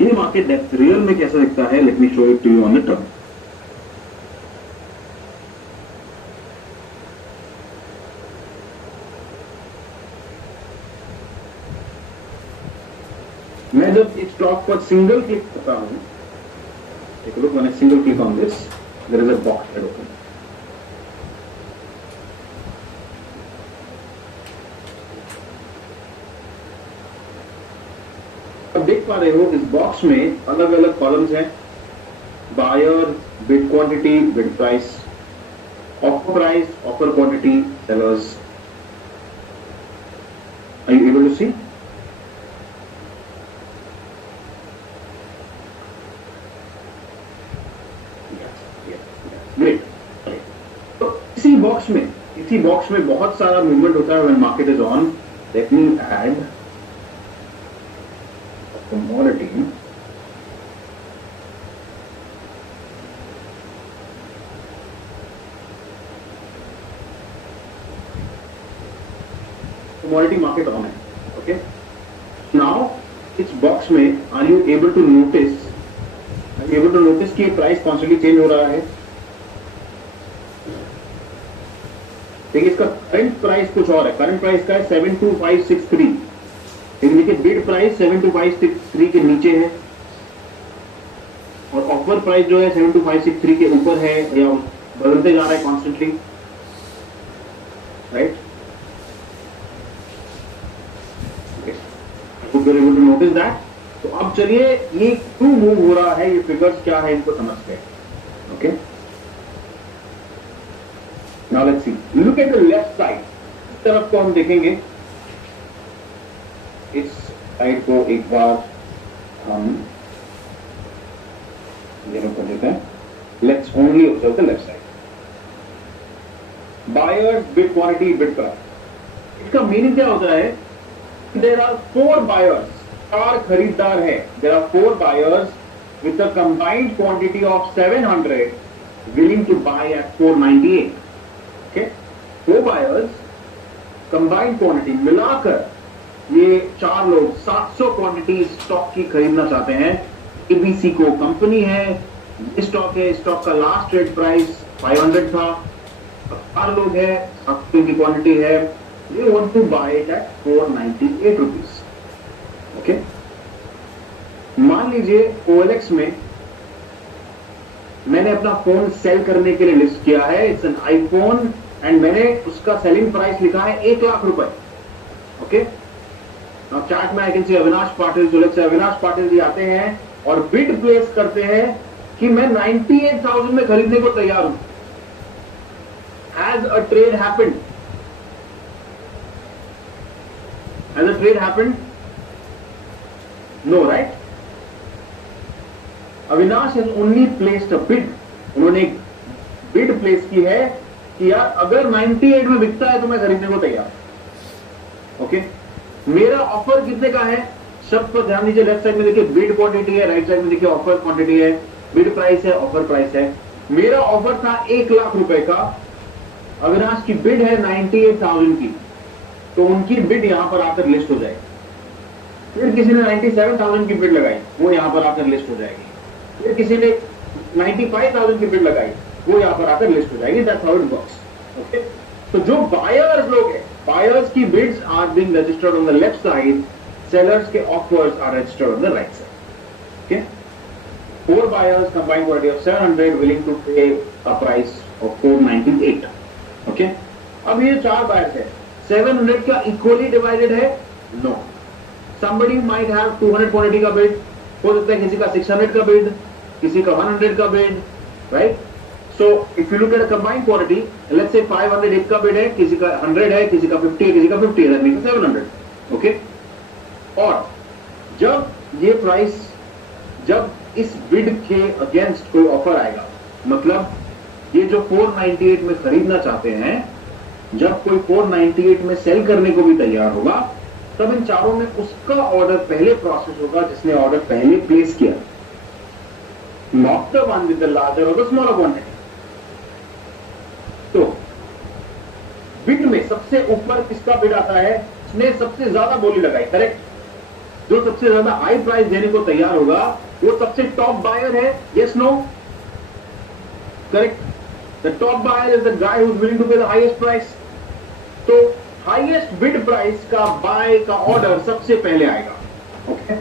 ये market depth real में कैसा दिखता है, let me show it to you on the term. मैं जब इस स्टॉक पर सिंगल क्लिक करता हूं, take a look, when I single click on this, there is a box that open. अब देख पा रहे हो इस बॉक्स में अलग अलग कॉलम्स हैं, buyer, bid quantity, bid price, offer price, offer quantity, sellers. Are you able to see? Great. तो इसी बॉक्स में बहुत सारा मूवमेंट होता है when market is on. Let me add commodity, commodity market on है, okay? Now इस box में are you able to notice कि प्राइस कॉन्स्टेंटली चेंज हो रहा है। देखिए इसका करंट प्राइस कुछ और है, करंट प्राइस का है 72563, लेकिन देखिए बिड प्राइस 72563 के नीचे है और ऑफर प्राइस जो है 72563 के ऊपर है, या बदलते जा रहा है constantly, right? Able to notice that. तो अब चलिए ये क्यों मूव हो रहा है, ये फिगर्स क्या है, इनको समझते हैं। Okay, now let's see, look at the left side. इस तरफ को हम देखेंगे, इस साइड को एक बार हम जीरो कर देते हैं। Let's only observe the left side. Buyers, bid quantity, bid price. इसका मीनिंग क्या होता है? देयर आर 4 बायर्स, 4 खरीदार है। There are 4 buyers with a combined quantity of 700 willing to buy at 498। Okay, 4 buyers, combined quantity मिलाकर ये 4 लोग 700 quantity stock की खरीदना चाहते हैं। एबीसी को कंपनी है, स्टॉक है, स्टॉक का लास्ट ट्रेड प्राइस 500 था, 4 लोग है, 700 की क्वांटिटी है, they want to buy it at 498 rupees. Okay, मान लीजिए OLX में मैंने अपना फोन सेल करने के लिए लिस्ट किया है, इट्स एन आईफोन, एंड मैंने उसका सेलिंग प्राइस लिखा है 1 लाख रुपए। ओके, अब चैट में I can see Avinash Patil, OLX से अविनाश पाटिल जी आते हैं और बिड प्लेस करते हैं कि मैं 98,000 में खरीदने को तैयार हूं। As a trade happened, has a trade happened? No, right? Avinash has only placed a bid. उन्होंने एक बिड प्लेस की है कि यार अगर 98 में बिकता है तो मैं खरीदने को तैयार। ओके, मेरा ऑफर कितने का है? शब्द पर ध्यान दीजिए, लेफ्ट साइड में देखिए बिड क्वांटिटी है, राइट साइड में देखिए ऑफर क्वांटिटी है, बिड प्राइस है, ऑफर प्राइस है। मेरा ऑफर था 1 लाख रुपए का, अविनाश की बिड है 98,000 की, तो उनकी बिड यहां पर आकर लिस्ट हो जाएगी। फिर किसी ने 97,000 की बिड लगाई, वो यहां पर आकर लिस्ट हो जाएगी। फिर किसी ने 95,000 की बिड लगाई, वो यहां पर आकर लिस्ट हो जाएगी। That's how it works. Okay, तो जो बायर्स लोग हैं, बायर्स की bids are being registered on the left side, sellers के offers are registered on the right side. Okay, 4 buyers, combined quantity of 700, willing to pay a price of 498। Okay, अब ये 4 buyers है, 700 का equally divided है? No, somebody might have 200 quantity का bid, हो सकता है किसी का 600 का बिड, किसी का 100 का bid, right? So if you look at a combined quantity, let's say 500 एक का बिड है, किसी का 100 है, किसी का 50 है, किसी का 50 है, दैट मींस 700। ओके, और जब ये प्राइस, जब इस बिड के अगेंस्ट कोई ऑफर आएगा, मतलब ये जो 498 में खरीदना चाहते हैं, जब कोई 498 में सेल करने को भी तैयार होगा, तब इन चारों में उसका ऑर्डर पहले प्रोसेस होगा जिसने ऑर्डर पहले प्लेस किया, not the one with the larger और द स्मॉलर क्वांटिटी। तो बिड में सबसे ऊपर किसका बिड आता है? उसने सबसे ज्यादा बोली लगाई, करेक्ट? जो सबसे ज्यादा हाई प्राइस देने को तैयार होगा वो सबसे टॉप बायर है. Yes no? Correct. The top buyer is the guy who is willing to pay the highest price. तो हाईएस्ट बिड प्राइस का बाय का ऑर्डर सबसे पहले आएगा. ओके.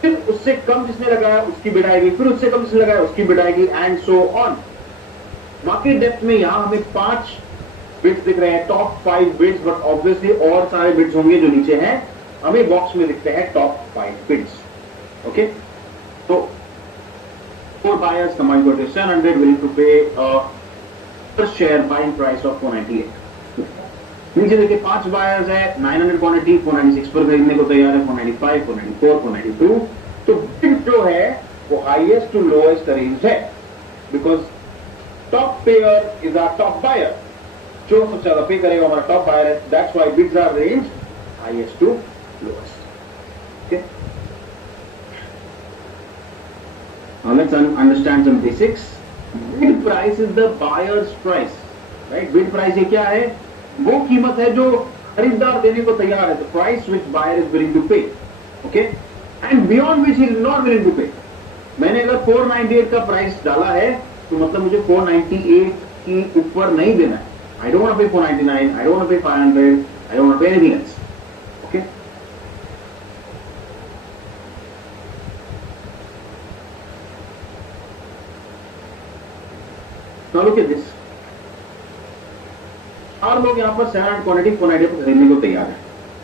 फिर उससे कम जिसने लगाया उसकी बिड आएगी, फिर उससे कम जिसने लगाया उसकी बिड आएगी, and so on. Market depth में यहां हमें 5 बिड्स दिख रहे हैं, टॉप 5 बिड्स, बट ऑब्वियसली और सारे बिड्स होंगे जो नीचे हैं. हमें बॉक्स में दिखते हैं टॉप 5 बिड्स. ओके. तो 4 buyers combined got 700 willing to pay per share buying price of 498. नीचे देखिए 5 बायर्स है, 900 क्वांटिटी, 496 पर खरीदने को तैयार है, 495, 494, 492. तो बिड जो है वो हाईएस्ट टू लोएस्ट रेंज है, because top payer is our top buyer. जो सबसे ज्यादा पे करेगा हमारा टॉप बायर है. That's why bids are range highest to lowest. Okay. Now let's understand some basics. Bid price is the buyer's price, right? Bid price ये क्या है? वो कीमत है जो खरीदार देने को तैयार है. The price which buyer is willing to pay, okay? And beyond which he is not willing to pay. मैंने अगर 498 का प्राइस डाला है तो मतलब मुझे 498 की ऊपर नहीं देना है. I don't want to pay 499. I don't want to pay 500. I don't want to pay anything else. Okay? Now look at this. 4 लोग यहाँ पर 700 क्वांटिटी 490 पर खरीदने को तैयार है.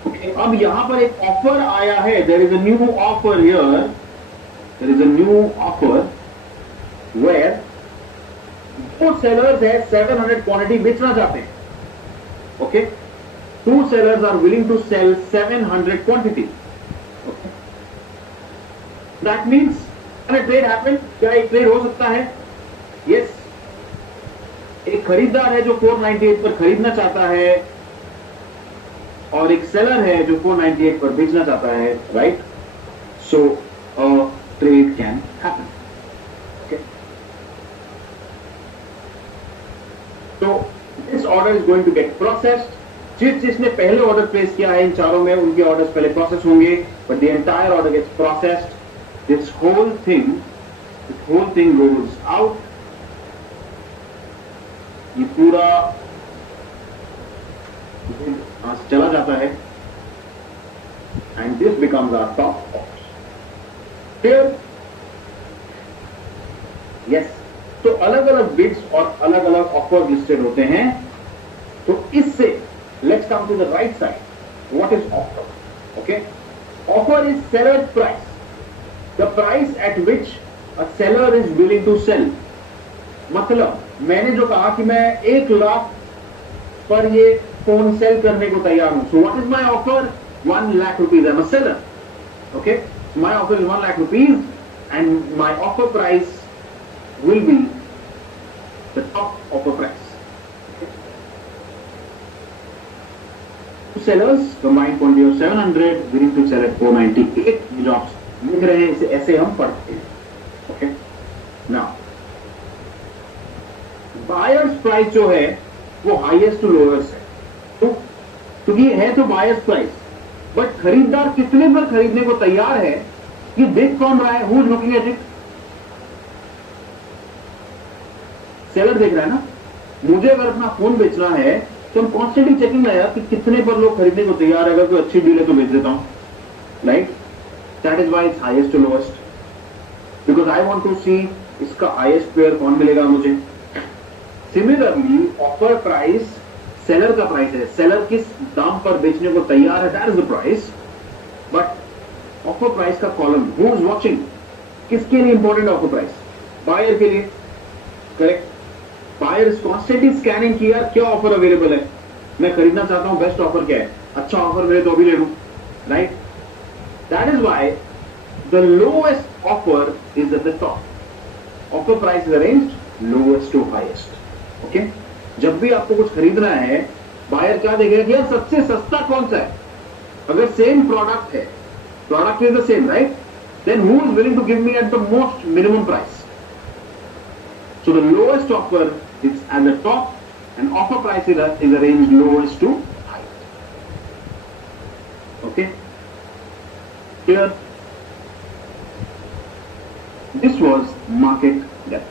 ओके. अब यहाँ पर एक ऑफर आया है. There is a new offer here. There is a new offer where 2 sellers है 700 क्वांटिटी बेचना चाहते हैं. Okay. 2 sellers are willing to sell 700 quantity. Okay. That means can a trade happen? क्या एक ट्रेड हो सकता है? Yes. एक खरीदार है जो 498 पर खरीदना चाहता है और एक सेलर है जो 498 पर बेचना चाहता है. Right. So trade can happen. Okay. तो this order is going to get processed. जिसने पहले ऑर्डर प्लेस किया है इन चारों में उनके ऑर्डर्स पहले प्रोसेस होंगे, but the entire order gets processed. This whole thing goes out. ये पूरा यहां से चला जाता है and this becomes our top offer. Clear? Yes. तो अलग अलग बिड्स और अलग अलग ऑफर लिस्टेड होते हैं. तो इससे let's come to the right side. What is offer? Okay. Offer is seller's price. The price at which a seller is willing to sell. मतलब मैंने जो कहा कि मैं 1 लाख पर ये फोन सेल करने को तैयार हूं. So what is my offer? 1 lakh rupees. I'm a seller. Okay. My offer is 1 lakh rupees and my offer price will be the top offer price. Sellers combined quantity of 700 willing to sell at 498. जो आप लिख रहे हैं इसे ऐसे हम पढ़ते हैं. ओके. नाउ बायर्स प्राइस जो है वो हाईएस्ट टू लोएस्ट है. तो क्योंकि है तो बायर्स प्राइस, बट खरीदार कितने पर खरीदने को तैयार है ये देख कौन रहा है? Who is looking at it? Seller देख रहा है ना. मुझे अगर अपना फोन बेचना है तो हम कॉन्स्टेंटली चेकिंग है कि कितने पर लोग खरीदने को तैयार है. अगर कोई अच्छी डील है तो बेच देता हूं. Right. That is why it's highest to lowest, because I want to see इसका हाईएस्ट पेयर कौन मिलेगा मुझे. सिमिलरली ऑफर प्राइस सेलर का प्राइस है. सेलर किस दाम पर बेचने को तैयार है, that is the price. But offer price का कॉलम हु इज वॉचिंग, किसके लिए इंपॉर्टेंट ऑफर प्राइस? बायर के लिए. Correct. Buyer is constantly scanning किया क्या ऑफर अवेलेबल है. मैं खरीदना चाहता हूं, बेस्ट ऑफर क्या है, अच्छा ऑफर मिले तो अभी ले लूं. Right. That is why the lowest offer is at the top. Offer price is arranged lowest to highest. Okay. जब भी आपको कुछ खरीदना है बायर क्या देखेगा कि यार सबसे सस्ता कौन सा है. अगर सेम प्रोडक्ट है, product is the same, right, then who is willing to give me at the most minimum price. So the lowest offer is at the top and offer price is arranged lowest to highest. Okay. Here, this was market depth.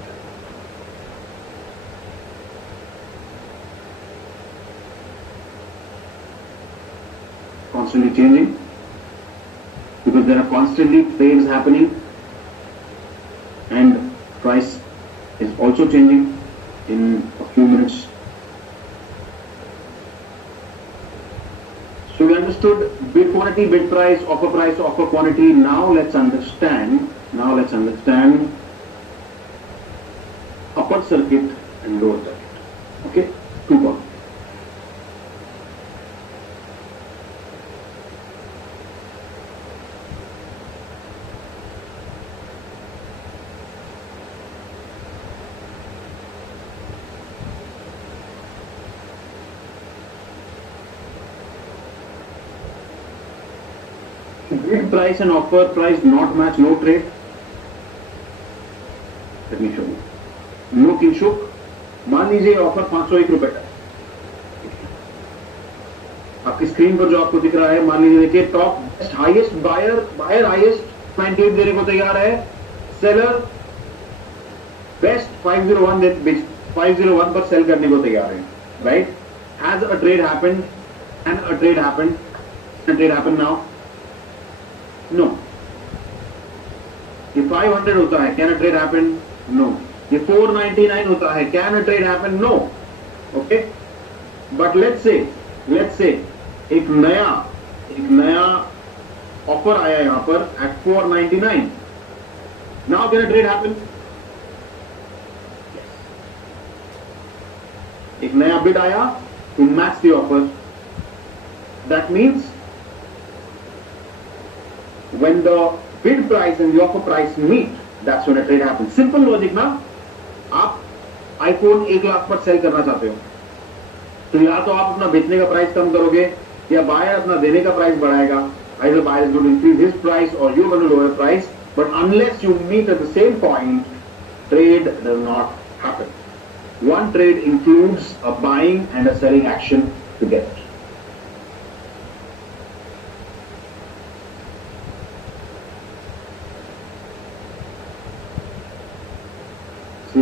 Constantly changing because there are constantly trades happening and price is also changing in a few minutes. So we understood bid quantity, bid price, offer quantity. Now let's understand upper circuit and lower circuit. Okay, two points. Bid price and offer price not match, no trade. Let me show you. No Kinshuk. मान लीजिए offer 501 रुपए का, आपकी screen पर जो आपको दिख रहा है, मान लीजिए देखिए टॉप हाईएस्ट बायर हाईएस्ट 98 देने को तैयार है, सेलर बेस्ट 501 पर सेल करने को तैयार है, right? Has a trade happened and a trade happened now? No. ये 500 होता है, can a trade happen? No. ये 499 होता है, can a trade happen? No. Okay, but let's say एक नया ऑफर आया यहां पर at 499. Now can a trade happen? एक नया बिड आया to match the offer. That means when the bid price and the offer price meet, that's when a trade happens. Simple logic ना. आप iPhone 1 लाख पर cell करना चाहते हो, तो या तो आप अपना बेचने का प्राइस कम करोगे या बायर अपना देने का प्राइस बढ़ाएगा. Either buyer is going to increase his price or you're going to lower price, but unless you meet at the same point, trade does not happen. One trade includes a buying and a selling action together.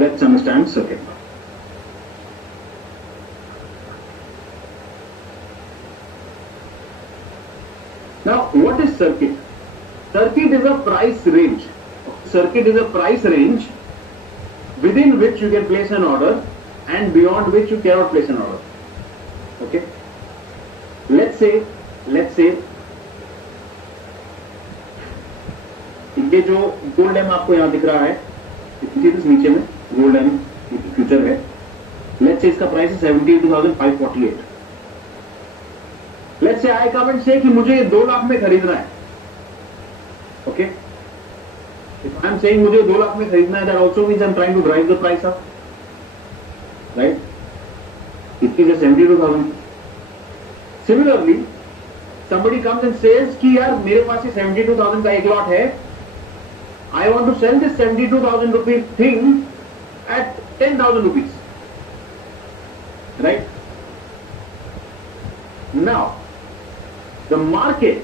Let's understand circuit now. Now, what is circuit? Circuit is a price range. Circuit is a price range within which you can place an order and beyond which you cannot place an order. Okay? Let's say ये जो gold M आपको यहां दिख रहा है, नीचे में gold M future है. लेट्स से इसका प्राइस है 72,548. Let's say I come and से कि मुझे 2 लाख में खरीदना है. Okay, if I am saying मुझे 2 लाख में खरीदना है, that also means I am trying to drive the price up, right? It is 72,000. Similarly somebody comes and says कि यार मेरे पास ये 72,000 का एक लॉट है, I want to sell this 72,000 rupees thing at 10,000 rupees, right? Now, the market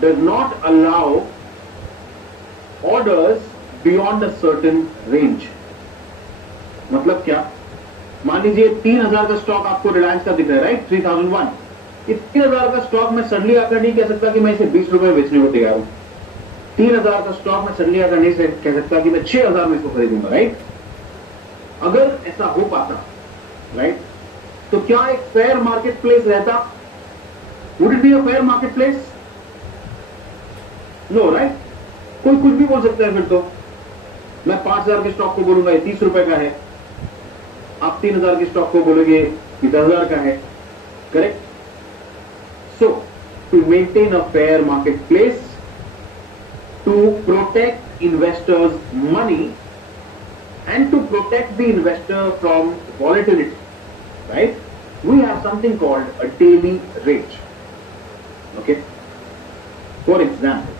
does not allow orders beyond a certain range. मतलब क्या? मान लीजिए 3,000 का स्टॉक आपको रिलायंस का दिख रहा है, राइट? 3001. इस 3,000 का स्टॉक मैं सडनली आकर नहीं कह सकता कि मैं इसे 20 रुपए बेचने को तैयार हूं. 3,000 का स्टॉक मैं सडनली आकर नहीं कह सकता कि मैं 6,000 में इसको खरीदूंगा, राइट? अगर ऐसा हो पाता, राइट, तो क्या एक फेयर मार्केट प्लेस रहता? Would it be a fair market place? No, right? कोई कुछ भी बोल सकता है. फिर तो मैं 5,000 के स्टॉक को बोलूंगा ये 30 रुपए का है, आप 3,000 के स्टॉक को बोलोगे ये 10,000 का है, correct? So to maintain a fair market place, to protect investors' money and to protect the investor from volatility, right? We have something called a daily rate. Okay? For example,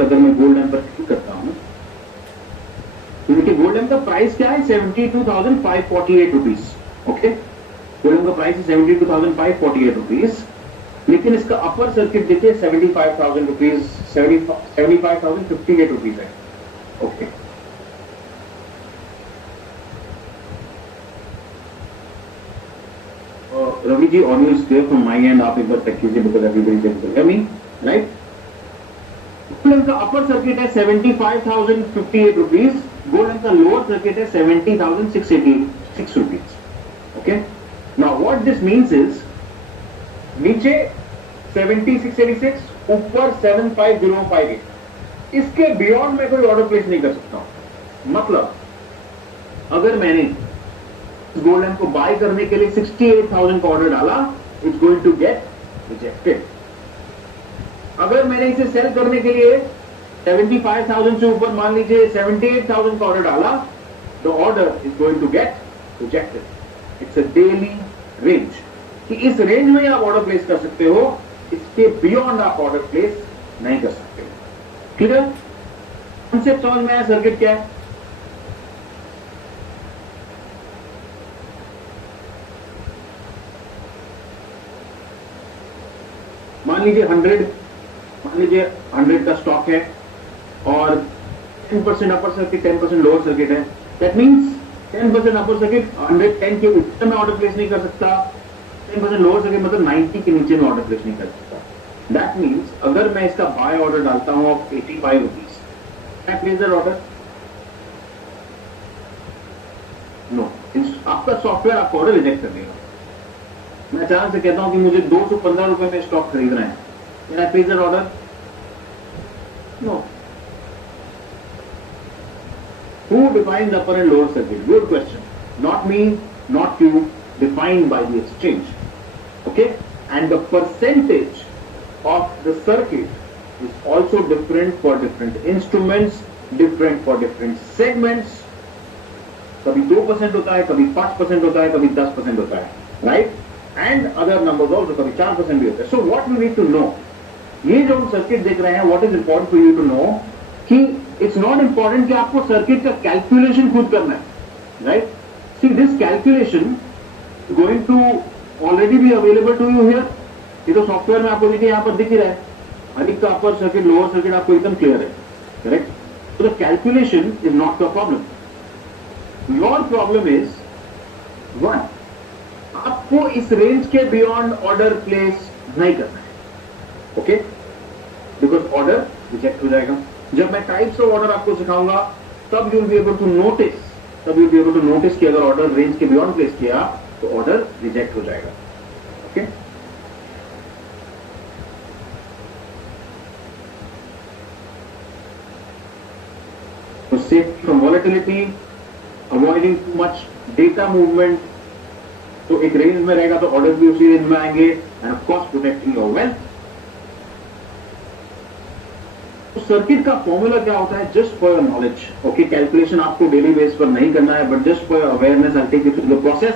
अगर मैं gold पर click करता हूं, तो देखिए gold का price क्या है? 72,548 रुपीज. ओके, गोल्ड का प्राइस है 72,548 रुपीज, लेकिन इसका अपर सर्किट देखिए 75,000 रुपीज 75,058 रुपीज है. Okay, Ravi ji audio is clear from my end, आप एक बार चेक कीजिए because everybody is hear me, right. Gold का अपर सर्किट है 75,058 रुपीज, गोल्ड का लोअर सर्किट है 70,686 rupees. Okay, now what this means is नीचे 7686, ऊपर 75058. इसके बियॉन्ड मैं कोई ऑर्डर प्लेस नहीं कर सकता हूं. मतलब अगर मैंने गोल्ड लैंप को बाय करने के लिए 68,000 का ऑर्डर डाला, it's going to get rejected. अगर मैंने इसे सेल करने के लिए 75,000 से ऊपर मान लीजिए 78,000 का ऑर्डर डाला, the order is going to get rejected. It's a daily range कि इस रेंज में आप ऑर्डर प्लेस कर सकते हो, इसके बियॉन्ड आप ऑर्डर प्लेस नहीं कर सकते. क्लियर? कॉन्सेप्ट समझ में आया? सर्किट क्या है? मान लीजिए 100 का स्टॉक है और 10% अपर सर्किट, 10% लोअर सर्किट है. दैट मींस 10% अपर सर्किट 110 के ऊपर में ऑर्डर प्लेस नहीं कर सकता, 10% लोअर सर्किट मतलब 90 के नीचे में ऑर्डर प्लेस नहीं कर सकता. दैट मींस अगर मैं इसका बाय ऑर्डर डालता हूं of 85 rupees, can I place that order? No. आपका सॉफ्टवेयर आपको ऑर्डर रिजेक्ट कर देगा. मैं अचानक से कहता हूं कि मुझे 215 रुपए में स्टॉक खरीदना है, can I place that order? No. Who defines upper and lower circuit? Good question. Not me, not you, defined by the exchange. Okay? And the percentage of the circuit is also different for different instruments, different for different segments. कभी 2% होता है, कभी 5% होता है, कभी 10% होता है, right? And other numbers also, कभी 4% भी होता है. So what we need to know, ये जो हम सर्किट देख रहे हैं, what is important for you to know कि इट्स नॉट इंपॉर्टेंट कि आपको सर्किट का कैलकुलेशन खुद करना है, right? See this calculation going to already be available to you here. ये तो सॉफ्टवेयर में आपको देखिए यहां पर दिख ही रहा है. अधिक का अपर सर्किट, लोअर सर्किट आपको एकदम क्लियर है, करेक्ट? तो the calculation is not your problem. Your problem is one, आपको इस रेंज के बियॉन्ड ऑर्डर प्लेस नहीं करना है. ओके, बिकॉज ऑर्डर रिजेक्ट हो जाएगा. जब मैं टाइप्स ऑफ ऑर्डर आपको सिखाऊंगा तब you will be able to notice कि अगर ऑर्डर रेंज के बियॉन्ड प्लेस किया तो ऑर्डर रिजेक्ट हो जाएगा. ओके, तो safe from volatility, avoiding too much data movement. तो एक रेंज में रहेगा तो ऑर्डर भी उसी रेंज में आएंगे, and of course protecting your wealth. Circuit का फॉर्मूला क्या होता है? Just for your knowledge. Okay, calculation आपको डेली बेस पर नहीं करना है, but just for your awareness I take you through the process.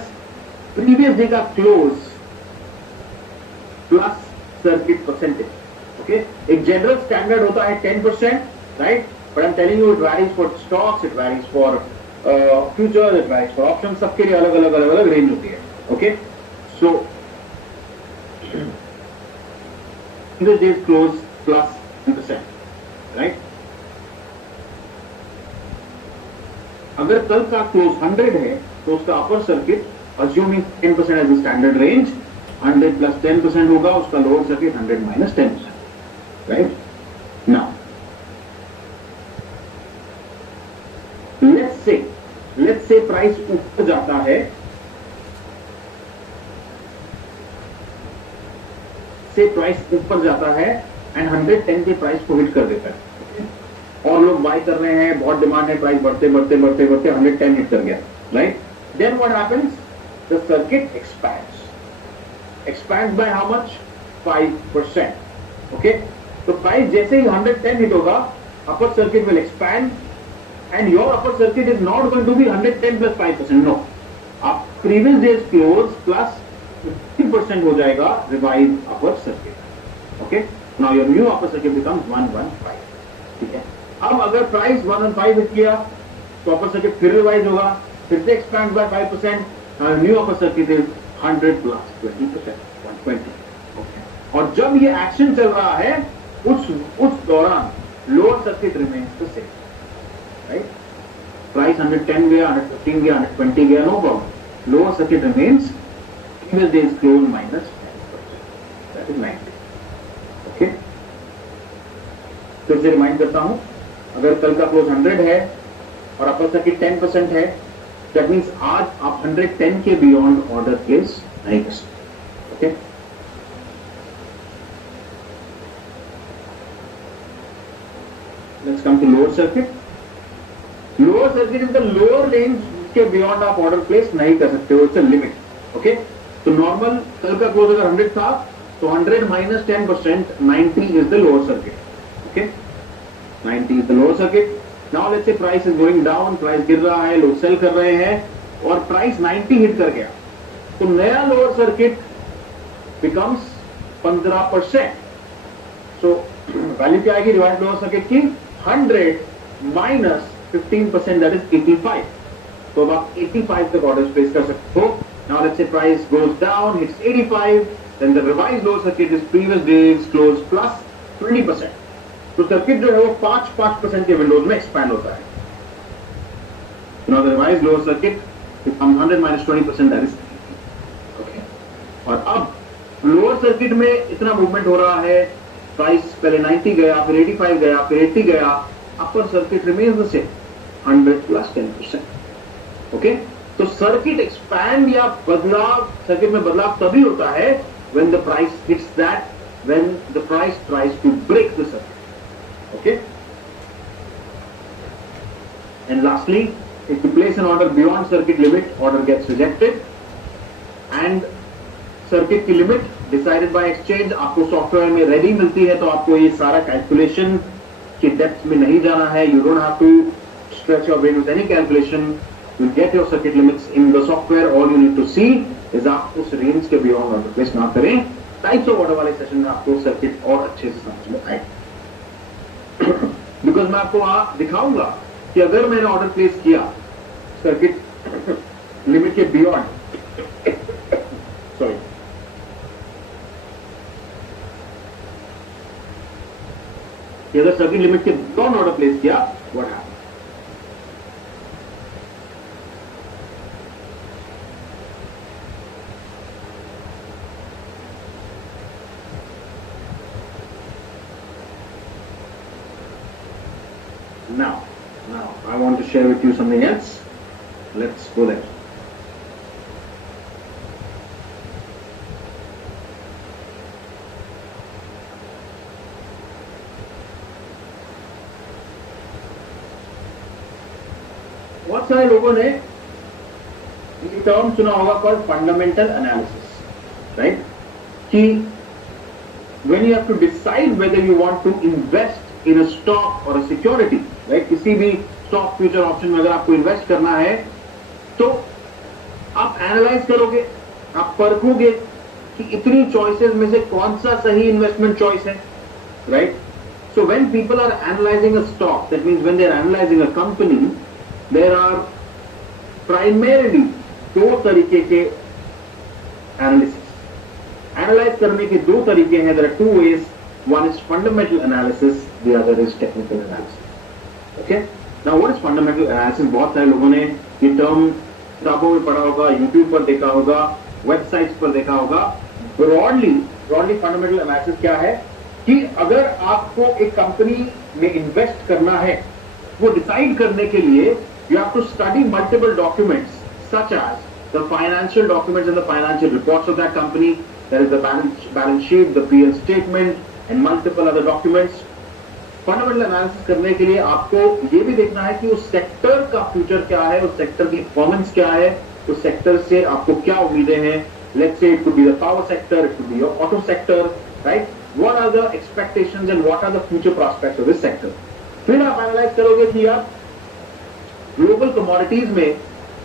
Previous day का close plus circuit percentage. Okay, एक जनरल स्टैंडर्ड होता है 10%, right? But I am telling you it varies for stocks, it varies for future, it varies for option. सबके लिए अलग अलग range होती है. Okay, so this day close plus 10%, right? अगर कल का क्लोज 100 है तो उसका upper circuit, assuming 10% as the standard range, 100 plus 10% होगा, उसका lower circuit 100 minus 10%, right? Now let's say price ऊपर जाता है, एंड 110 के प्राइस को हिट कर देता है, और लोग बाय कर रहे हैं, बहुत डिमांड है, प्राइस बढ़ते 110 हिट कर गया, right? Then what happens? The circuit expands by how much? 5%. Okay, तो प्राइस जैसे ही 110 हिट होगा, upper circuit will expand, and your upper circuit is not going to be 110 plus 5%. No, आप previous days close plus 50% हो जाएगा revise upper circuit. Okay, now your new upper circuit becomes 115. ठीक है, अब अगर प्राइस 115 हिट किया तो upper circuit फिर रिवाइज होगा, फिर से expand by 5%. Now new upper circuit is 100 plus 20%, 120. Okay, और जब ये एक्शन चल रहा है उस दौरान lower circuit remains the same, right? Price 110 गया, 115 गया, 120 गया, no problem, lower circuit remains previous days close minus 10%, that is 90. Okay, फिर से रिमाइंड करता हूं, अगर कल का क्लोज 100 है और अपर सर्किट 10% है, दैट मीन्स आज आप 110 के बियॉन्ड ऑर्डर प्लेस नहीं कर सकते. Okay, let's come to lower circuit. Lower circuit is the lower range के बियॉन्ड आप ऑर्डर प्लेस नहीं कर सकते हो, इट्स अ लिमिट. ओके, तो नॉर्मल कल का क्लोज अगर 100 था तो 100 minus 10%, 90 is the lower circuit. Okay, 90 is the lower circuit. Now let's say price is going down, price गिर रहा है, लोग सेल कर रहे हैं और प्राइस 90 हिट कर गया, तो नया lower circuit becomes 15%. So value क्या आएगी रिवाइज लोअर सर्किट की? 100 माइनस 15%, दैट इज 85. तो अब आप 85 तक ऑर्डर प्लेस कर सकते हो. Now let's say price goes down, hits 85, then the revised lower circuit is previous days close plus 20%. तो सर्किट जो है वो 5% के विंडोज में एक्सपैंड होता है. Now the revised lower circuit becomes 100 minus 20%, that is okay. और अब लोअर सर्किट में इतना मूवमेंट हो रहा है, प्राइस पहले 90 गया, फिर 85 गया, फिर 80 गया, upper circuit remains the same, 100 plus 10%. Okay, तो सर्किट एक्सपैंड या बदलाव, सर्किट में बदलाव तभी होता है when the price hits that, when the price tries to break the circuit. Okay, and lastly, if you place an order beyond circuit limit, order gets rejected and circuit की limit decided by exchange. आपको software में ready मिलती है, तो आपको ये सारा calculation की डेप्थ में नहीं जाना है. You don't have to stretch your brain with any calculation. You get your circuit limits in the software. All you need to see is आप उस रेंज के बियॉन्ड ऑर्डर प्लेस ना करें. टाइप्स ऑफ ऑर्डर वाले session में आपको circuit और अच्छे से समझ में आए, बिकॉज मैं आपको वहां दिखाऊंगा कि अगर मैंने ऑर्डर प्लेस किया सर्किट लिमिट के बियॉन्ड, सॉरी, अगर सर्किट लिमिट के बियॉन्ड ऑर्डर प्लेस किया, what happens? Now, I want to share with you something else. Let's go there. बहुत सारे लोगों ने ये टर्म सुना होगा कॉल्ड फंडामेंटल एनालिसिस, राइट? कि when you have to decide whether you want to invest in a stock or a security, right? किसी भी स्टॉक फ्यूचर ऑप्शन में अगर आपको इन्वेस्ट करना है तो आप एनालाइज करोगे, आप परखोगे कि इतनी चॉइसेस में से कौन सा सही इन्वेस्टमेंट चॉइस है, right? So when people are analysing a stock, that means when they are analysing a company, there are primarily दो तरीके के एनालिसिस. एनालाइज करने के दो तरीके हैं. There are two ways. One is fundamental analysis, the other is technical analysis. Okay? Now, what is fundamental analysis? बहुत सारे लोगों ने ये टर्म किताबों में पढ़ा होगा, यूट्यूब पर देखा होगा, वेबसाइट्स पर देखा होगा. ब्रॉडली फंडामेंटल एनालिसिस क्या है कि अगर आपको एक कंपनी में इन्वेस्ट करना है, वो डिसाइड करने के लिए you have to study multiple documents such as the financial documents and the financial reports of that company. There is the balance sheet, the PL statement and multiple other documents. Fundamental analysis करने के लिए आपको ये भी देखना है कि उस सेक्टर का फ्यूचर क्या है, उस सेक्टर की परफॉर्मेंस क्या है, उस सेक्टर से आपको क्या उम्मीदें हैं. Let's say it could be the power sector, it could be your auto sector, right? What are the expectations and what are the future prospects of this sector. फिर आप एनालाइज करोगे कि यार ग्लोबल कमोडिटीज में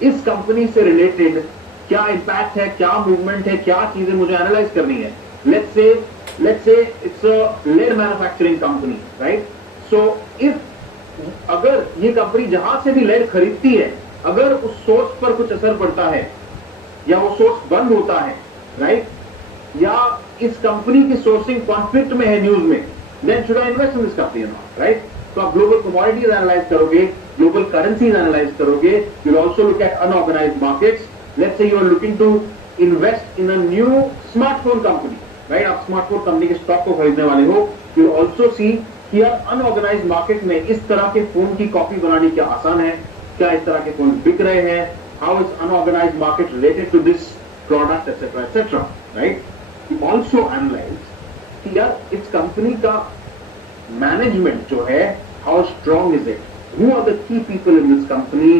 इस company से related क्या impact है, क्या मूवमेंट है, क्या चीजें मुझे एनालाइज करनी है. Let's say it's a lead manufacturing company, right? So if अगर ये कंपनी जहां से भी लेड खरीदती है, अगर उस सोर्स पर कुछ असर पड़ता है या वो सोर्स बंद होता है, राइट? या इस कंपनी की सोर्सिंग कॉन्फ्लिक्ट में है न्यूज में, then should I invest in this company or not, right? So आप global commodities analyze करोगे, global currencies analyze करोगे, you'll also look at unorganized markets. Let's say you are looking to invest in a new smartphone company, right? आप smartphone company के stock को खरीदने वाले हो, you'll also see कि यार unorganized market में इस तरह के फोन की कॉपी बनानी क्या आसान है, क्या इस तरह के फोन बिक रहे हैं, how is unorganized market related to this product, etc., right? You also analyze कि यार इस कंपनी का मैनेजमेंट जो है, how strong is it, who are the key people in this company,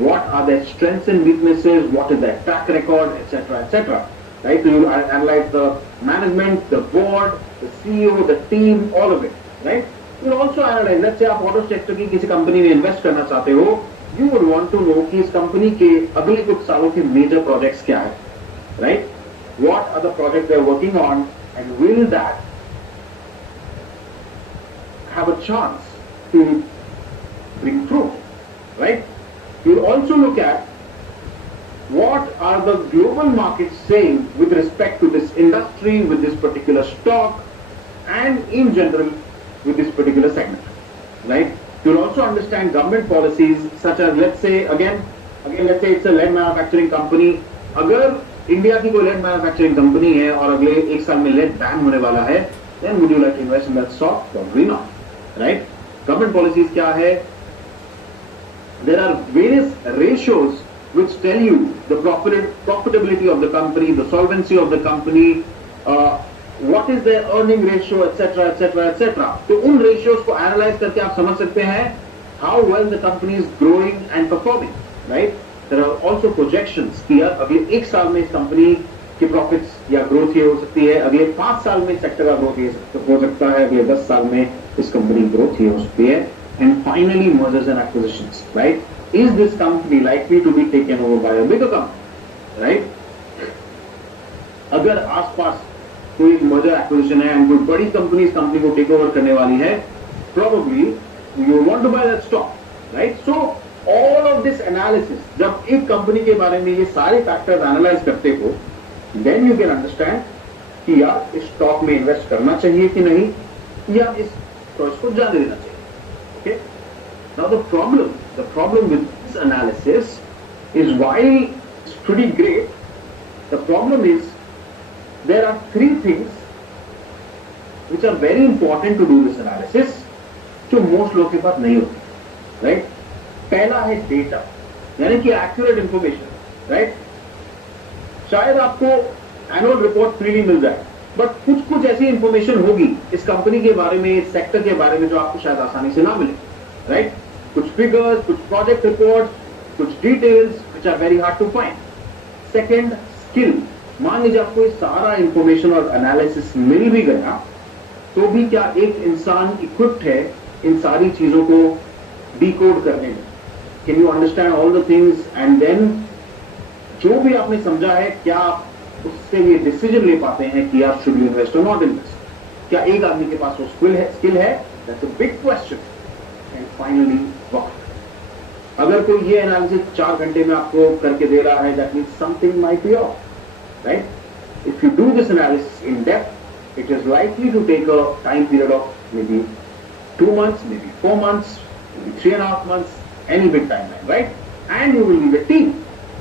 what are their strengths and weaknesses, what is their track record, etcetera, right? You analyse the management, the board, the CEO, the team, all of it, right? You also analyse, let's say आप auto sector की किसी company में invest करना चाहते हो, you would want to know कि इस company के अगले कुछ सालों के मेजर प्रोजेक्ट्स क्या है, right? What are the project they are working on and will that have a chance to bring fruit, right? You'll also look at what are the global markets saying with respect to this industry, with this particular stock, and in general with this particular segment, right? You'll also understand government policies such as, let's say, again let's say it's a lead manufacturing company. अगर India की कोई lead manufacturing company है और अगले एक साल में lead ban होने वाला है, then would you like to invest in that stock? Probably not, right? Government policies क्या है? There are various ratios which tell you the profitability of the company, the solvency of the company, what is their earning ratio, etc. तो उन ratios को analyze करके आप समझ सकते हैं how well the company is growing and performing, right? There are also projections कि यार अगले एक साल में इस कंपनी के प्रॉफिट्स या ग्रोथ ये हो सकती है, अगले 5 साल में सेक्टर का ग्रोथ ये हो सकता है, अगले 10 साल में इस कंपनी की ग्रोथ ये हो सकती है. And finally mergers and acquisitions, right? Is this company likely to be taken over by a bigger company, right? अगर आसपास कोई मर्जर एक्विजिशन है एंड कोई बड़ी कंपनी इस कंपनी को टेक ओवर करने वाली है, probably you want to buy that stock, right? So all of this analysis, जब एक कंपनी के बारे में ये सारे फैक्टर्स एनालाइज करते हो, देन यू कैन अंडरस्टैंड कि यार इस स्टॉक में इन्वेस्ट करना चाहिए कि नहीं, या इस चॉइस को जाने देना चाहिए. Okay, now the problem with this analysis is while it's pretty great, the problem is there are 3 things which are very important to do this analysis, जो मोस्ट लोगों के पास नहीं होती, राइट? पहला है डेटा, यानी कि एक्यूरेट इंफॉर्मेशन, राइट? शायद आपको एनुअल रिपोर्ट फ्रीली मिल जाए, बट कुछ ऐसी इंफॉर्मेशन होगी इस कंपनी के बारे में, इस सेक्टर के बारे में, जो आपको शायद आसानी से ना मिले, राइट? कुछ फिगर्स, कुछ प्रोजेक्ट रिपोर्ट, कुछ details which are very hard to find. Second, skill. मान लीजिए आपको सारा इंफॉर्मेशन और एनालिसिस मिल भी गया, तो भी क्या एक इंसान इक्विप्ड है इन सारी चीजों को डिकोड करने में? Can you understand all the things and then जो भी आपने समझा है, क्या आप उससे ये डिसीजन ले पाते हैं कि आप शुड यू इन्वेस्ट और नॉट इन्वेस्ट? क्या एक आदमी के पास वो स्किल है? That's a big question. And finally, वक्त. अगर कोई ये एनालिसिस 4 घंटे में आपको करके दे रहा है, that means something might be off, right? If you do this analysis in depth, it is likely to take a time period of maybe 2 months, maybe 4 months, maybe 3.5 months, any big timeline, right? And you will need a team,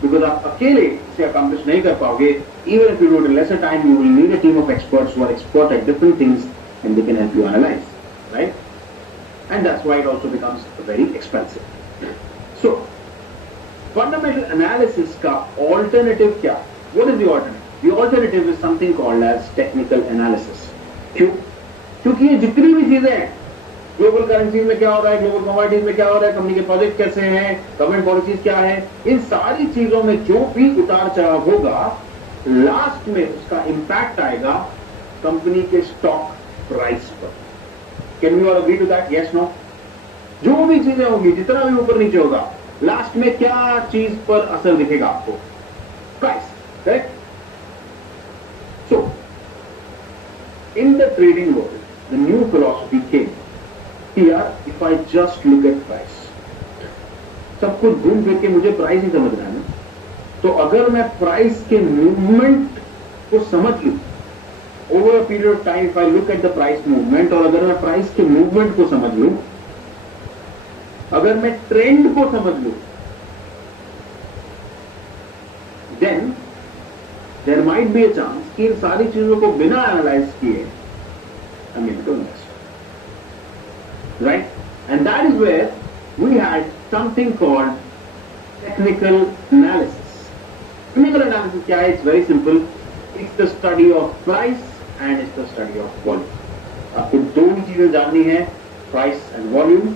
because आप अकेले इसे accomplish नहीं कर पाओगे. Even if you do it in lesser time, you will need a team of experts who are expert at different things and they can help you analyze, right? And that's why it also becomes very expensive. So, fundamental analysis का alternative क्या? What is the alternative? The alternative is something called as technical analysis. क्यों? क्योंकि ये जितनी भी चीजें हैं, global currencies में क्या हो रहा है, ग्लोबल कमोडिटीज में क्या हो रहा है, कंपनी के प्रोजेक्ट कैसे हैं, गवर्नमेंट पॉलिसीज क्या है, इन सारी चीजों में जो भी उतार चढ़ाव होगा, लास्ट में उसका इंपैक्ट आएगा कंपनी के स्टॉक प्राइस पर. Can you all agree to that? Yes, no? जो भी चीजें होंगी, जितना भी ऊपर नीचे होगा, लास्ट में क्या चीज पर असर दिखेगा आपको? Price, correct? So in the trading world, the new philosophy came कि यार, if I just look at price, सब कुछ घूम फिर के मुझे प्राइस ही समझना है ना, तो अगर मैं प्राइस के मूवमेंट को समझ लूं over a period of time if I look at the price movement, और अगर मैं प्राइस के मूवमेंट को समझ लूं, अगर मैं ट्रेंड को समझ लूं, then there might be a chance कि इन सारी चीजों को बिना एनालाइज किए I mean to invest, right? And that is where we had something called technical analysis. Technical analysis क्या है? It's very simple. It's the study of price and it's the study of volume. आपको दो ही चीजें जाननी है, price and volume.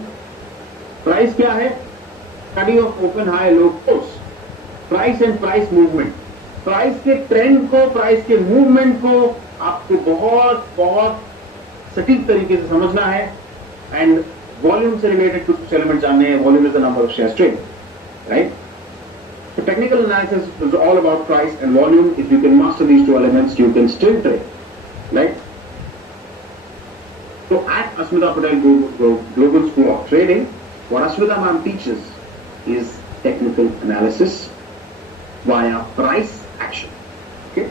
Price क्या है? Study of open high low close. Price and price movement, price के ट्रेंड को, प्राइस के मूवमेंट को आपको बहुत बहुत सटीक तरीके से समझना है. एंड वॉल्यूम से रिलेटेड कुछ एलिमेंट जानने हैं. Volume is the number of shares trade, right? So technical analysis is all about price and volume. If you can master these two elements, you can still trade, right? So at Asmita Patel Global School of Trading, what Asmita ma'am teaches is technical analysis via price action. Okay?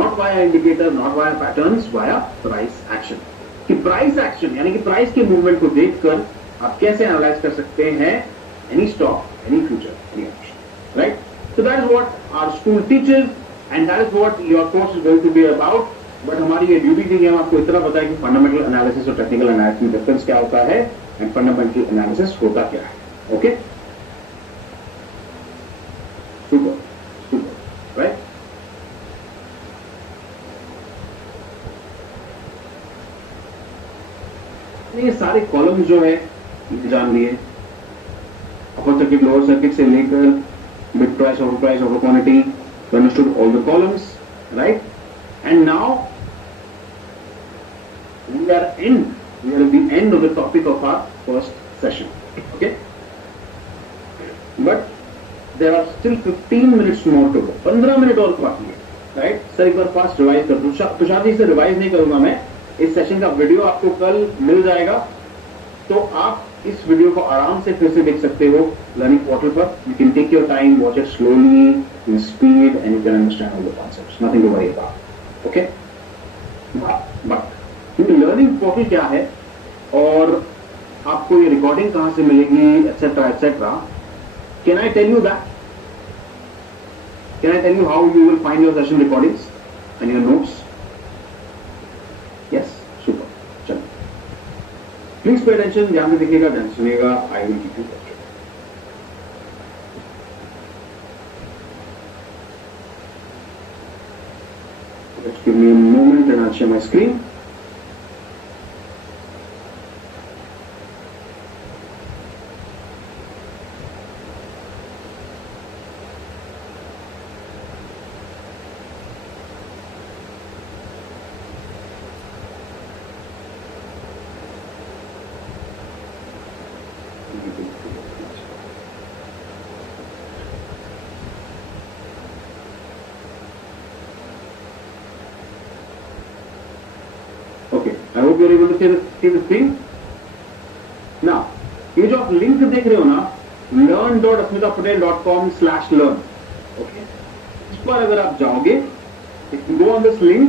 Not via indicator, not via patterns, via price action. कि price action यानी कि price के movement को देखकर आप कैसे analyze कर सकते हैं any stock, any future, any option. Right? So that is what our school teaches and that is what your course is going to be about. But हमारी ये ड्यूटी थी कि हम आपको इतना बताएं कि फंडामेंटल एनालिसिस और टेक्निकल एनालिसिस में डिफरेंस क्या होता है एंड फंडामेंटल एनालिसिस होता क्या है. Okay, super super, right? ये सारे कॉलम्स जो है जान लिए, अपर सर्किट, लोअर सर्किट से लेकर bid price, over quantity, we understood all the columns, right? And now we are at the end of the topic of our first session, okay? But there are still 15 minutes more to go. 15 minute और बाकी है, right? Sir एक बार fast revise कर दूं. तुषार जी से revise नहीं करूंगा मैं. इस सेशन का वीडियो आपको कल मिल जाएगा, तो आप इस वीडियो को आराम से फिर से देख सकते हो लर्निंग पोर्टल पर. You can take your time, watch it slowly in speed and you can understand all the concepts. Nothing to worry about, okay? But learning portal क्या है और आपको ये रिकॉर्डिंग कहां से मिलेगी, etcetera etcetera, can I tell you that? Can I tell you how you will find your session recordings and your notes? Yes, super. चलो, please pay attention, ध्यान से देखिएगा, ध्यान से सुनिएगा. I will keep you posted. Just give me a moment and I'll share my screen. I hope you are able to see the screen. Now, ये जो आप लिंक देख रहे हो ना, learn.asmitapatel.com/learn, okay? इस पर अगर आप जाओगे, if you go on this link,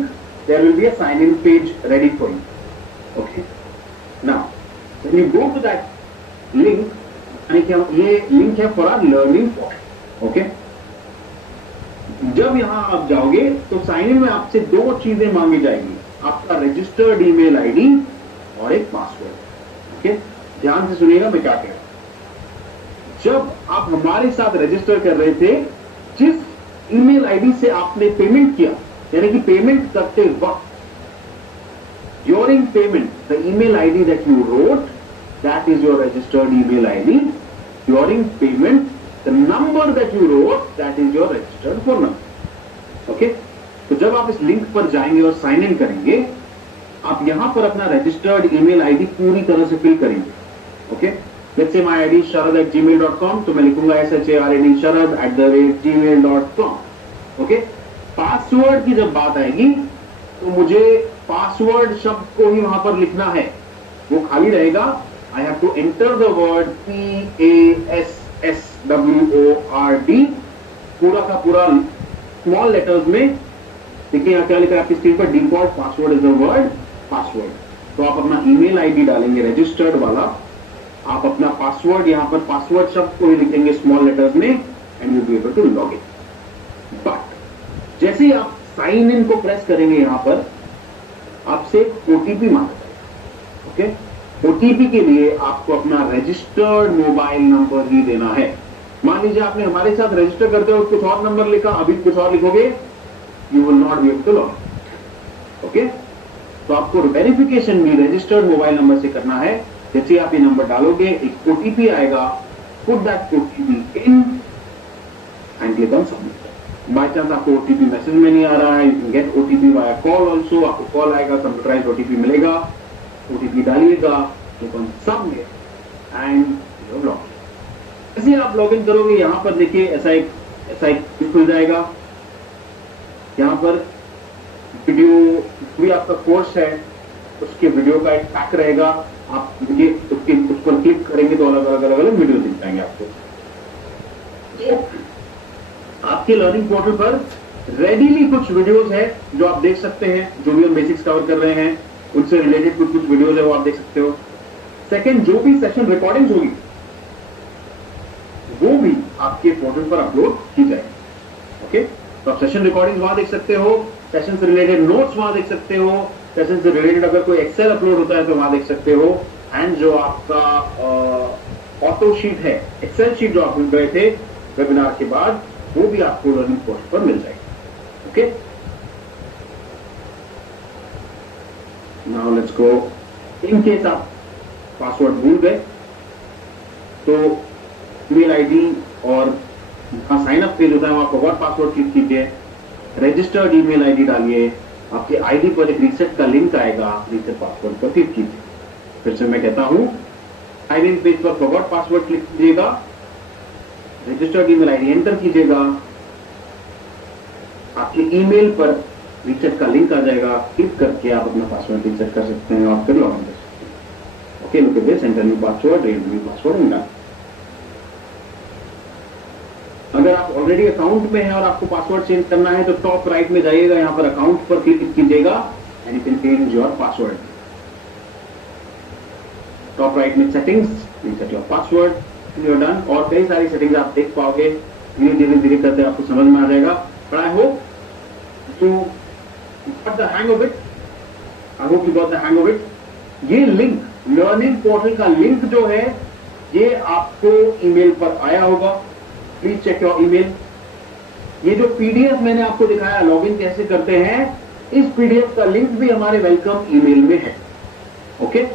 there will be a sign-in page ready for you, okay? Now, when you go to that link, यानी कि ये लिंक है for our learning portal, okay? जब यहां आप जाओगे तो साइन इन में आपसे दो चीजें मांगी जाएंगी, आपका रजिस्टर्ड ईमेल आईडी और एक पासवर्ड, ओके? ध्यान से सुनिएगा मैं क्या कह रहा हूं. जब आप हमारे साथ रजिस्टर कर रहे थे, जिस ईमेल आईडी से आपने पेमेंट किया, यानी कि पेमेंट करते वक्त, during payment, the email ID that you wrote, that is your registered email ID. During payment, the number that you wrote, that is your registered phone number, okay? तो जब आप इस लिंक पर जाएंगे और साइन इन करेंगे, आप यहां पर अपना रजिस्टर्ड ईमेल आईडी पूरी तरह से फिल करेंगे, okay? Let's say my ID sharad@gmail.com, तो मैं लिखूंगा SHARAD sharad@gmail.com, ओके? पासवर्ड की जब बात आएगी तो मुझे पासवर्ड शब्द को ही वहां पर लिखना है, वो खाली रहेगा. I have to enter the word PASSWORD, पूरा का पूरा स्मॉल लेटर्स में देखिए यहाँ क्या लिखा है आपकी स्क्रीन पर, default password is the word password. तो आप अपना ईमेल आईडी डालेंगे रजिस्टर्ड वाला, आप अपना पासवर्ड यहाँ पर पासवर्ड शब्द को ही लिखेंगे स्मॉल लेटर्स में and you be able to log in. But जैसे ही आप साइन इन को प्रेस करेंगे यहाँ पर आपसे ओटीपी मांगता है। ओके, ओटीपी के लिए आपको अपना रजिस्टर्ड मोबाइल नंबर ही देना है। मान लीजिए आपने हमारे साथ रजिस्टर करते हो कुछ और नंबर लिखा, अभी कुछ और लिखोगे, you will not be able to log in. Okay, तो आपको वेरिफिकेशन भी रजिस्टर्ड मोबाइल नंबर से करना है। जैसे आप ये नंबर डालोगे एक ओटीपी आएगा, put that OTP in and click on submit. By chance आपको ओटीपी मैसेज में नहीं आ रहा है, you can get OTP via call also. आपको कॉल आएगा, कंप्यूटराइज्ड ओटीपी मिलेगा, ओटीपी डालिएगा, click on submit and you log in. जैसे आप लॉग इन करोगे यहाँ पर देखिए ऐसा एक खुल जाएगा। यहाँ पर वीडियो भी आपका कोर्स है उसके वीडियो का एक पैक रहेगा, आप ये उस पर क्लिक करेंगे तो अलग अलग वीडियो दिख जाएंगे आपको। आपके लर्निंग पोर्टल पर रेडीली कुछ वीडियोस है जो आप देख सकते हैं, जो भी हम बेसिक्स कवर कर रहे हैं उनसे रिलेटेड कुछ वीडियोस है वो आप देख सकते हो। सेकंड, जो भी सेशन रिकॉर्डिंग्स होगी वो भी आपके पोर्टल पर अपलोड की जाएगी। ओके, तो आप सेशन रिकॉर्डिंग वहां देख सकते हो, सेशन से रिलेटेड नोट्स वहां देख सकते हो, सेशन से रिलेटेड अगर कोई एक्सेल अपलोड होता है तो वहां देख सकते हो, एंड जो आपका ऑटो शीट है, एक्सेल शीट जो आप मिल रहे थे वेबिनार के बाद, वो भी आपको लर्निंग पोर्टल पर मिल जाएगी। Okay, now let's go. In case आप पासवर्ड भूल गए तो ईमेल आईडी और साइन अप पेज होता है वहां फॉरवर्ड पासवर्ड क्लिक कीजिए, रजिस्टर्ड ईमेल आईडी डालिए, आपके आईडी पर एक रीसेट का लिंक आएगा, रीसेट पासवर्ड पर क्लिक कीजिए। फिर से मैं कहता हूं, साइन इन पेज पर फॉरवर्ड पासवर्ड क्लिक कीजिएगा, रजिस्टर्ड ईमेल आईडी एंटर कीजिएगा, आपके ईमेल पर रीसेट का लिंक आ जाएगा, क्लिक करके आप अपना पासवर्ड रीसेट कर सकते हैं और फिर लॉग इन कर सकते हैं। Okay, look at this, enter new password, new password and done. अगर आप ऑलरेडी अकाउंट में हैं और आपको पासवर्ड चेंज करना है तो टॉप राइट में जाइएगा, यहां पर अकाउंट पर क्लिक कीजिएगा and you can change your password. Top right में settings, reset your password, you are done. और कई सारी सेटिंग्स आप देख पाओगे, धीरे धीरे करते आपको समझ में आ जाएगा। But I hope you got the hang of it, I hope you got the hang of it. ये लिंक, लर्निंग पोर्टल का लिंक जो है ये आपको ईमेल पर आया होगा, प्लीज चेक योर ईमेल। ये जो पीडीएफ मैंने आपको दिखाया लॉगिन कैसे करते हैं, इस पीडीएफ का लिंक भी हमारे वेलकम ईमेल में है। Okay,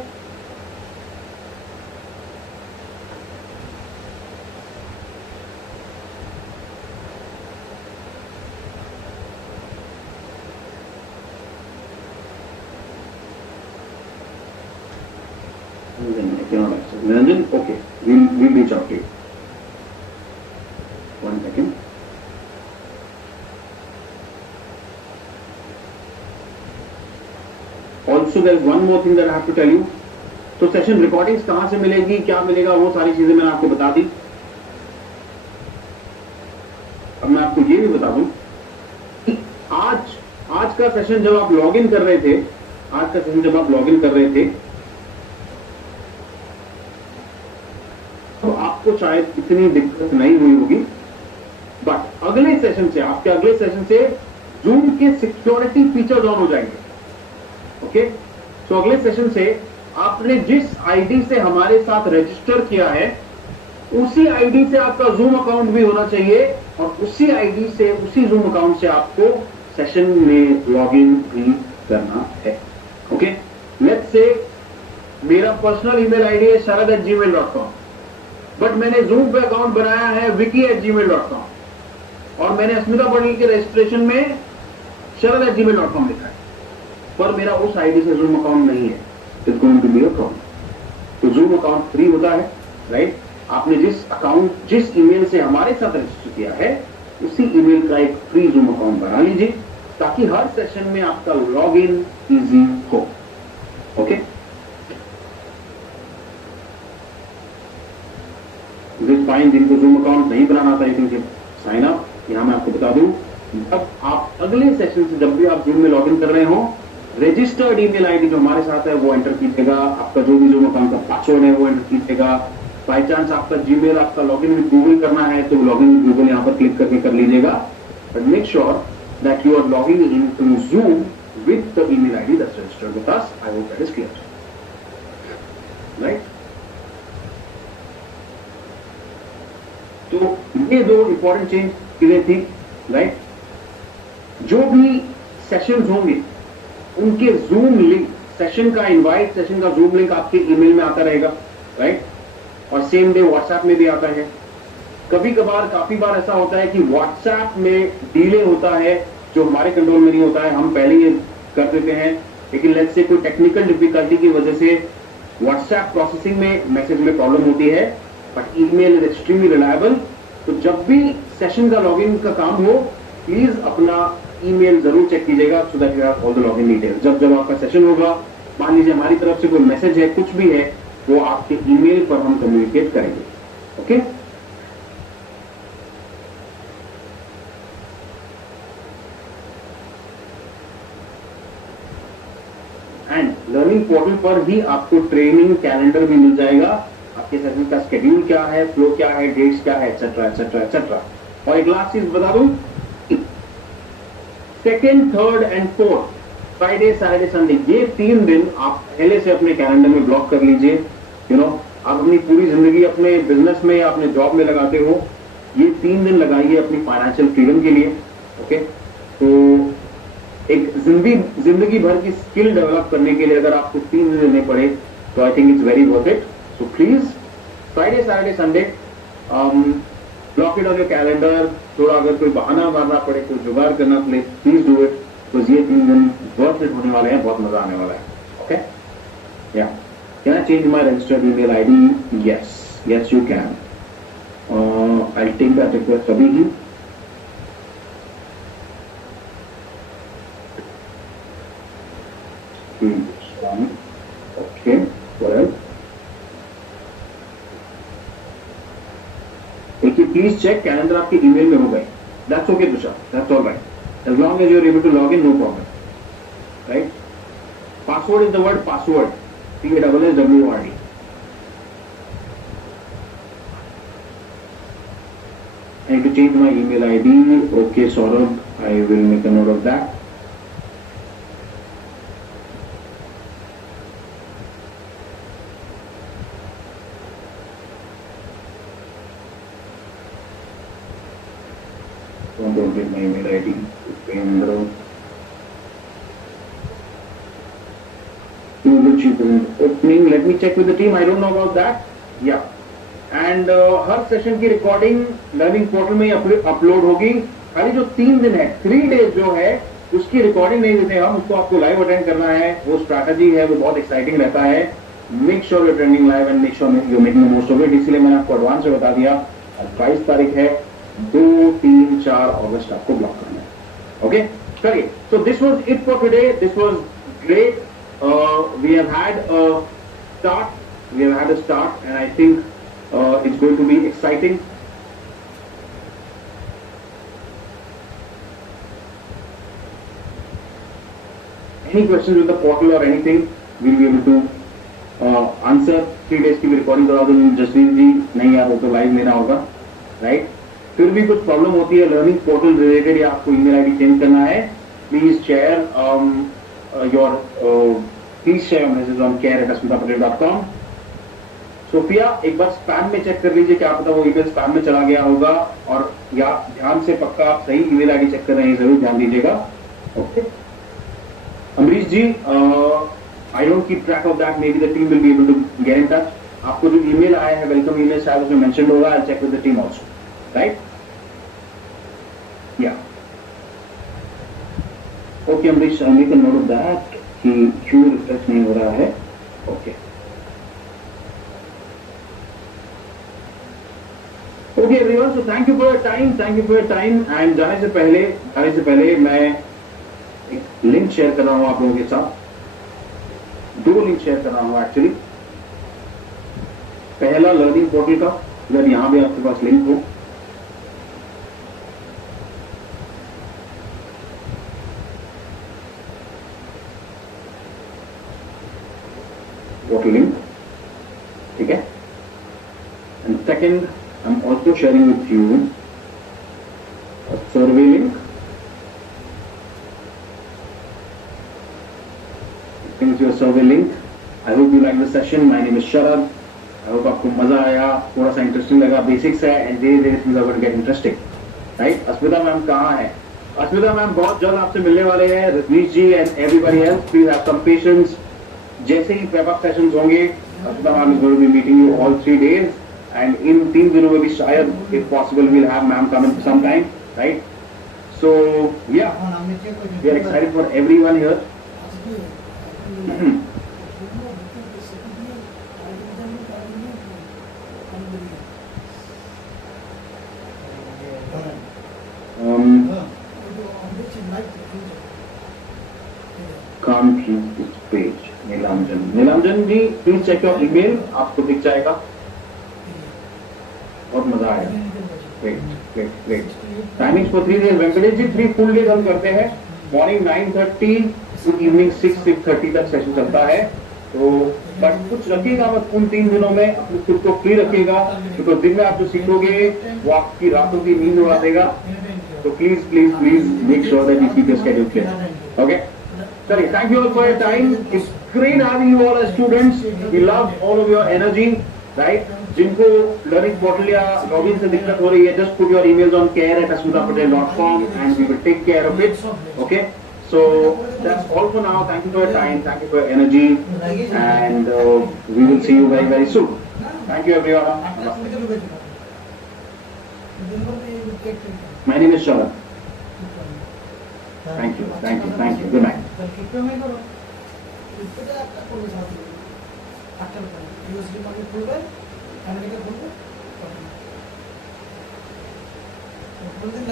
Niranjan, okay, we'll reach out to you. One second. Also, there is one more thing that I have to tell you. तो सेशन रिकॉर्डिंग्स कहां से मिलेगी, क्या मिलेगा, वो सारी चीजें मैंने आपको बता दी। अब मैं आपको ये भी बता दूं कि आज का सेशन जब आप लॉगिन कर रहे थे, आज का सेशन जब आप लॉगिन कर रहे थे तो आपको शायद इतनी दिक्कत नहीं हुई होगी, बट अगले सेशन से, आपके अगले सेशन से जूम के सिक्योरिटी फीचर्स ऑन हो जाएंगे। ओके, तो अगले सेशन से आपने जिस आईडी से हमारे साथ रजिस्टर किया है उसी आईडी से आपका जूम अकाउंट भी होना चाहिए और उसी आईडी से, उसी जूम अकाउंट से आपको सेशन में लॉगिन भी करना है। ओके, लेट्स से मेरा पर्सनल ईमेल आईडी है sharad@gmail.com, बट मैंने जूम पे अकाउंट बनाया है wiki@gmail.com और मैंने अस्मिता पटेल के रजिस्ट्रेशन में sharad@gmail.com लिखा है, पर मेरा उस आईडी से जूम अकाउंट नहीं है। It's going to be a problem. तो जूम अकाउंट फ्री होता है, राइट? आपने जिस ईमेल से हमारे साथ रजिस्टर किया है उसी ईमेल का एक फ्री जूम अकाउंट बना लीजिए ताकि हर सेशन में आपका लॉग इन ईजी हो। ओके, फाइन, जिनको जूम अकाउंट नहीं बनाना था, यू कैन साइन अप। यहां मैं आपको बता दूं जब आप अगले सेशन से जब भी आप जूम में लॉग इन कर रहे हो, रजिस्टर्ड ईमेल आईडी जो हमारे साथ है वो एंटर कीजिएगा, आपका जो भी जूम अकाउंट का पासवर्ड है वो एंटर कीजिएगा। बाई चांस आपका जीमेल आपका लॉगिन विद गूगल करना है तो लॉगिन विद गूगल यहाँ पर क्लिक करके कर लीजिएगा, but make sure that you are logging in to Zoom with the email ID that's registered with us. I hope that is clear. Right? तो ये दो इंपॉर्टेंट चीजें थी, राइट? जो भी सेशंस होंगे उनके जूम लिंक, सेशन का इनवाइट, सेशन का जूम लिंक आपके ईमेल में आता रहेगा, राइट? और सेम डे व्हाट्सएप में भी आता है। कभी कभार काफी बार ऐसा होता है कि व्हाट्सएप में डिले होता है, जो हमारे कंट्रोल में नहीं होता है, हम पहले ही कर देते हैं, लेकिन लेट्स से कोई टेक्निकल डिफिकल्टी की वजह से व्हाट्सएप प्रोसेसिंग में मैसेज में प्रॉब्लम होती है, but email is extremely reliable. तो जब भी सेशन का लॉगिन का काम हो, प्लीज अपना ईमेल जरूर चेक कीजिएगा, so that you have all the login details. जब जब आपका सेशन होगा, मान लीजिए हमारी तरफ से कोई मैसेज है, कुछ भी है, वो आपके ईमेल पर हम कम्युनिकेट करेंगे। ओके? एंड लर्निंग पोर्टल पर ही आपको ट्रेनिंग कैलेंडर भी मिल जाएगा, आपके सेशन का शेड्यूल क्या है, फ्लो क्या है, डेट्स क्या है, एक्सेट्रा एक्सेट्रा एक्सेट्रा। और एक लास्ट चीज बता दूं, second, third and fourth, Friday, Saturday, Sunday, ये 3 दिन आप पहले से अपने कैलेंडर में ब्लॉक कर लीजिए। आप अपनी पूरी जिंदगी अपने बिजनेस में या अपने जॉब में लगाते हो, ये 3 दिन लगाइए अपनी फाइनेंशियल फ्रीडम के लिए। ओके? तो एक जिंदगी भर की स्किल डेवलप करने के लिए अगर आपको 3 दिन देने पड़े तो I think it's very worth it. So please Friday, Saturday, Sunday block it on your calendar. थोड़ा अगर कोई बहाना मारना पड़े, कोई जुगाड़ करना पड़े, प्लीज डू इट, बिकॉज ये 3 दिन वर्थ इट होने वाले हैं, बहुत मजा आने वाला है। ओके? या can I change my registered email ID? Yes you can. I take that request अभी ही। Okay, well, देखिए प्लीज चेक, कैलेंडर आपके ईमेल में हो गए। That's okay Tushar, that's all right, as long as you are able to log in, no problem, right? Password is the word password, PASSWORD। I need to change my email ID. Okay, Saurabh, I will make a note of that. Don't get my email ID. Upendra. Opening. Let me check with the team. I don't know about that. Yeah. And her session की recording learning portal में upload होगी। खाली जो 3 दिन है, 3 days जो है, उसकी रिकॉर्डिंग नहीं देते हम, उसको आपको लाइव अटेंड करना है। वो स्ट्रैटेजी है, वो बहुत एक्साइटिंग रहता है। Make sure you attending live and make sure you making the most of it. इसलिए मैंने आपको एडवांस में बता दिया, 22 तारीख है, 2, 3, 4 अगस्त आपको ब्लॉक करना है। ओके, चलिए। So this was it for today. This was great. We have had a start and I think it's going to be exciting. Any questions with the portal or anything, we'll be able to answer. 3 days की भी recording करा दो जसवीर जी, नहीं यार वो तो live लेना होगा, राइट? फिर भी कुछ प्रॉब्लम होती है लर्निंग पोर्टल रिलेटेड या आपको ईमेल आईडी चेंज करना है, please share your message on care@asmitapatel.com। Sophia, एक बार स्पैम में चेक कर लीजिए, क्या पता वो ईमेल स्पैम में चला गया होगा, और या ध्यान से पक्का आप सही ईमेल आईडी चेक कर रहे हैं, जरूर ध्यान दीजिएगा। Okay Amrish ji, I don't keep track of that, maybe the team will be able to get in touch. आपको जो ईमेल आया है वेलकम ईमेल, शायद उसमें मेंशन होगा, I check with the team also, right? या okay Amrish, I make a note of that कि क्यों रिफ्रेश नहीं हो रहा है। Okay okay everyone, so thank you for your time. And जाने से पहले मैं एक लिंक शेयर कर रहा हूं आप लोगों के साथ। 2 लिंक शेयर कर रहा हूं एक्चुअली। पहला लर्निंग पोर्टल का, अगर यहां भी आपके पास लिंक हो, work link. ठीक है? And second, I'm also sharing with you a survey link. This is your survey link. I hope you like the session. My name is Sharad. I hope आपको मजा आया, थोड़ा सा इंटरेस्टिंग लगा. Basics है and धीरे धीरे things are going to get interesting. Right? Asmita ma'am कहाँ है? अस्मिता मैम बहुत जल्द आपसे मिलने वाले हैं. रजनीश जी and everybody else, please have some patience. जैसे ही prep up sessions होंगे, अस्मिता ma'am is going to be meeting you all 3 days. And in 3 दिनों में भी शायद, if possible, we'll have ma'am come in sometime, right? So yeah, we are excited for everyone here. Can't read this page. Nilanjan ji, please check your email. आपको दिख जाएगा. बहुत मजा आएगा. Great. Timings for 3 days. Venkatesh ji 3 full days हम करते हैं. Morning 9:30 to evening 6:30 तक सेशन चलता है. तो बट कुछ रखिएगा मत उन 3 दिनों में, अपने खुद को फ्री रखिएगा, क्योंकि दिन में आप जो सीखोगे वो आपकी रातों की नींद उड़ा देगा. तो please make sure that you keep your schedule clear. Okay, चलिए, thank you all for your time. It's great having you all as students. We love all of your energy. Right, जिनको लर्निंग पोर्टल या login से दिक्कत हो रही है, just put your emails on care@asmitapatel.com and we will take care of it. Okay, so that's all for now. Thank you for your time, thank you for your energy, and we will see you very very soon. Thank you everyone. My name is Sharad. Thank you. Good night.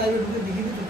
লাইভে ঢুকে দেখিয়ে দিতে